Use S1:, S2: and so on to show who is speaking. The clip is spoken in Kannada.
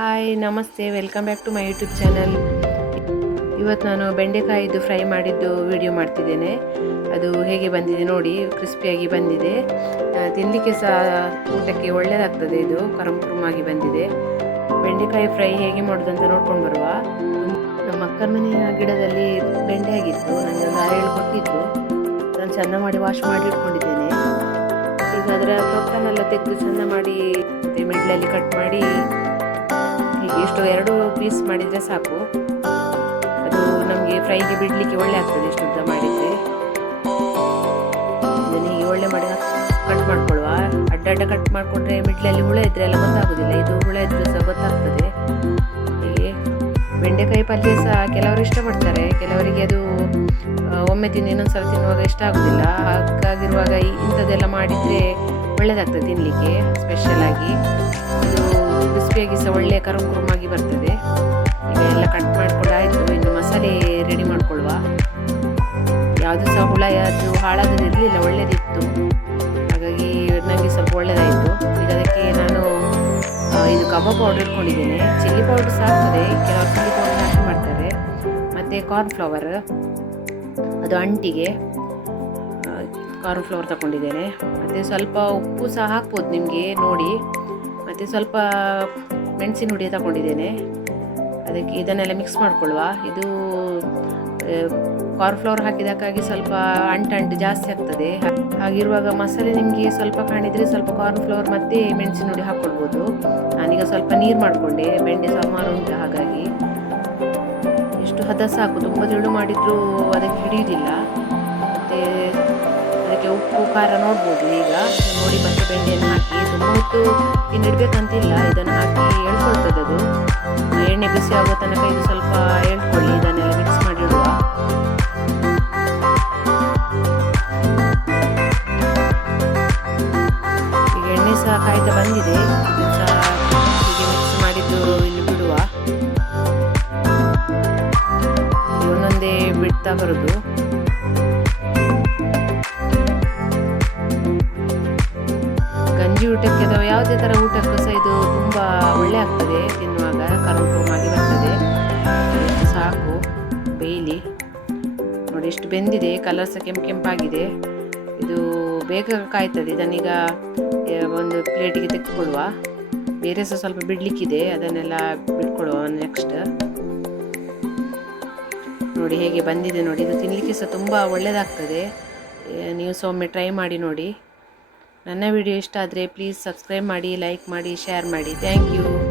S1: ಹಾಯ್ ನಮಸ್ತೆ. Welcome back to my YouTube channel ಇವತ್ತು ನಾನು ಬೆಂಡೆಕಾಯಿದು ಫ್ರೈ ಮಾಡಿದ್ದು ವಿಡಿಯೋ ಮಾಡ್ತಿದ್ದೇನೆ. ಅದು ಹೇಗೆ ಬಂದಿದೆ ನೋಡಿ ಕ್ರಿಸ್ಪಿಯಾಗಿ ಬಂದಿದೆ. ತಿನ್ನಲಿಕ್ಕೆ ಸಹ ಊಟಕ್ಕೆ ಒಳ್ಳೆಯದಾಗ್ತದೆ ಇದು. ಕರಮ್ ಕುರುಮಾಗಿ ಬಂದಿದೆ. ಬೆಂಡೆಕಾಯಿ ಫ್ರೈ ಹೇಗೆ ಮಾಡೋದು ಅಂತ ನೋಡ್ಕೊಂಡು ಬರುವ. ನಮ್ಮ ಅಕ್ಕನ ಮನೆಯ ಗಿಡದಲ್ಲಿ ಬೆಂಡೆ ಆಗಿತ್ತು. ನನಗೆ ಒಂದು ಆರೇಳು ಕೊಟ್ಟಿತ್ತು. ನಾನು ಚೆಂದ ಮಾಡಿ ವಾಶ್ ಮಾಡಿ ಇಟ್ಕೊಂಡಿದ್ದೇನೆ. ಈಗ ಅದರ ತೊಟ್ಟನ್ನೆಲ್ಲ ತೆಗೆದು ಚೆಂದ ಮಾಡಿ ಮಿಡ್ಲಲ್ಲಿ ಕಟ್ ಮಾಡಿ ಇಷ್ಟು ಎರಡು ಪೀಸ್ ಮಾಡಿದರೆ ಸಾಕು. ಅದು ನಮಗೆ ಫ್ರೈಗೆ ಬಿಡಲಿಕ್ಕೆ ಒಳ್ಳೆ ಆಗ್ತದೆ ಇಷ್ಟು ಉದ್ದ ಮಾಡಿದರೆ ಹೀಗೆ ಒಳ್ಳೆ ಮಾಡಿ ಕಟ್ ಮಾಡ್ಕೊಳ್ಳುವ. ಅಡ್ಡ ಅಡ್ಡ ಕಟ್ ಮಾಡಿಕೊಂಡ್ರೆ ಮಿಡ್ಲಲ್ಲಿ ಹುಳ ಇದ್ರೆ ಎಲ್ಲ ಗೊತ್ತಾಗೋದಿಲ್ಲ. ಇದು ಹುಳ ಇದ್ರೆ ಸಹ ಗೊತ್ತಾಗ್ತದೆ. ಹೀಗೆ ಬೆಂಡೆಕಾಯಿ ಪಲ್ಯ ಸಹ ಕೆಲವರು ಇಷ್ಟಪಡ್ತಾರೆ. ಕೆಲವರಿಗೆ ಅದು ಒಮ್ಮೆ ತಿಂದು ಇನ್ನೊಂದು ಸಲ ತಿನ್ನುವಾಗ ಇಷ್ಟ ಆಗೋದಿಲ್ಲ. ಹಾಗಾಗಿರುವಾಗ ಇಂಥದ್ದೆಲ್ಲ ಮಾಡಿದರೆ ಒಳ್ಳೆಯದಾಗ್ತದೆ ತಿನ್ನಲಿಕ್ಕೆ ಸ್ಪೆಷಲಾಗಿ ಇದು ಸಹ ಒಳ್ಳೆಯ ಕರುಮ್ ಕುರುಮಾಗಿ ಬರ್ತದೆ. ಈಗ ಎಲ್ಲ ಕಟ್ ಮಾಡ್ಕೊಂಡು ಆಯಿತು. ಇನ್ನು ಮಸಾಲೆ ರೆಡಿ ಮಾಡ್ಕೊಳ್ಳುವ ಯಾವುದು ಸಹ ಹುಳ ಅದು ಹಾಳಾಗದು ಇರಲಿಲ್ಲ ಒಳ್ಳೆಯದಿತ್ತು ಹಾಗಾಗಿ ನನಗೆ ಸ್ವಲ್ಪ ಒಳ್ಳೆಯದಾಯಿತು ಈಗ ಅದಕ್ಕೆ ನಾನು ಇದು ಕಬಾಬ್ ಪೌಡರ್ ಇಟ್ಕೊಂಡಿದ್ದೇನೆ. ಚಿಲ್ಲಿ ಪೌಡರ್ ಸಹ ಆಗ್ತದೆ. ಕೆಲವರು ಚಿಲ್ಲಿ ಪೌಡರ್ ಹಾಕಿ ಮಾಡ್ತಾರೆ. ಮತ್ತು ಕಾರ್ನ್ಫ್ಲವರ್ ಅದು ಅಂಟಿಗೆ ಕಾರ್ನ್ ಫ್ಲವರ್ ತಗೊಂಡಿದ್ದೇನೆ ಮತ್ತು ಸ್ವಲ್ಪ ಉಪ್ಪು ಸಹ ಹಾಕ್ಬೋದು ನಿಮಗೆ ನೋಡಿ. ಮತ್ತು ಸ್ವಲ್ಪ ಮೆಣಸಿನ ಹುಡಿ ತಗೊಂಡಿದ್ದೇನೆ. ಅದಕ್ಕೆ ಇದನ್ನೆಲ್ಲ ಮಿಕ್ಸ್ ಮಾಡಿಕೊಳ್ಳುವ. ಇದು ಕಾರ್ನ್ಫ್ಲವರ್ ಹಾಕಿದಕ್ಕಾಗಿ ಸ್ವಲ್ಪ ಅಂಟಂಟು ಜಾಸ್ತಿ ಆಗ್ತದೆ. ಹಾಗಿರುವಾಗ ಮಸಾಲೆ ನಿಮಗೆ ಸ್ವಲ್ಪ ಕಾಣಿದರೆ ಸ್ವಲ್ಪ ಕಾರ್ನ್ಫ್ಲವರ್ ಮತ್ತು ಮೆಣಸಿನ ಹುಡಿ ಹಾಕ್ಕೊಳ್ಬೋದು ನಾನೀಗ ಸ್ವಲ್ಪ ನೀರು ಮಾಡಿಕೊಂಡೆ. ಬೆಂಡೆ ಸಾಂಬಾರು ಉಂಟು ಹಾಗಾಗಿ. ಎಷ್ಟು ಹದ ಸಾಕು ತುಂಬ ತೆಳು ಮಾಡಿದರೂ ಅದಕ್ಕೆ ಹಿಡಿಯುವುದಿಲ್ಲ. ಖಾರ ನೋಡ್ಬೋದು ಈಗ. ನೋಡಿ ಮತ್ತೆ ಬೆಣ್ಣೆಯನ್ನು ಹಾಕಿ ತುಂಬ ಹೊತ್ತು ತಿನ್ನಿಡ್ಬೇಕಂತಿಲ್ಲ. ಇದನ್ನು ಹಾಕಿ ಎಳ್ಕೊಳ್ತದೆ ಅದು. ಎಣ್ಣೆ ಬಿಸಿ ಆಗೋ ತನಕ ಇದು ಸ್ವಲ್ಪ ಎಳ್ಕೊಳ್ಳಿ, ಇದನ್ನೆಲ್ಲ ಮಿಕ್ಸ್ ಮಾಡಿ ಇಡುವ ಈಗ ಎಣ್ಣೆ ಸಹ ಕಾಯ್ತಾ ಬಂದಿದೆ. ಹೀಗೆ ಮಿಕ್ಸ್ ಮಾಡಿದ್ದು ಇಲ್ಲಿ ಬಿಡುವ. ಒಂದೊಂದೇ ಬಿಡ್ತಾ ಬರುದು. ಯಾವುದೇ ಥರ ಊಟಕ್ಕೂ ಸಹ ಇದು ತುಂಬ ಒಳ್ಳೆ ಆಗ್ತದೆ. ತಿನ್ನುವಾಗ ಆಗಿ ಬರ್ತದೆ. ಸಾಕು. ಬೇಯಲಿ. ನೋಡಿ, ಎಷ್ಟು ಬೆಂದಿದೆ. ಕಲರ್ ಸಹ ಕೆಂಪು ಕೆಂಪಾಗಿದೆ. ಇದು ಬೇಗ ಕಾಯ್ತದೆ. ಇದನ್ನೀಗ ಒಂದು ಪ್ಲೇಟಿಗೆ ತೆಗೆದುಕೊಳ್ಳುವ ಬೇರೆ ಸಹ ಸ್ವಲ್ಪ ಬಿಡಲಿಕ್ಕಿದೆ. ಅದನ್ನೆಲ್ಲ ಬಿಟ್ಕೊಳ್ಳುವ ನೆಕ್ಸ್ಟ್ ನೋಡಿ, ಹೇಗೆ ಬಂದಿದೆ ನೋಡಿ. ಇದು ತಿನ್ನಲಿಕ್ಕೆ ಸಹ ತುಂಬ ಒಳ್ಳೆಯದಾಗ್ತದೆ ನೀವು ಸಹ ಒಮ್ಮೆ ಟ್ರೈ ಮಾಡಿ ನೋಡಿ. ನನ್ನ ವಿಡಿಯೋ ಇಷ್ಟ ಆದರೆ ಪ್ಲೀಸ್ ಸಬ್ಸ್ಕ್ರೈಬ್ ಮಾಡಿ ಲೈಕ್ ಮಾಡಿ ಶೇರ್ ಮಾಡಿ. Thank you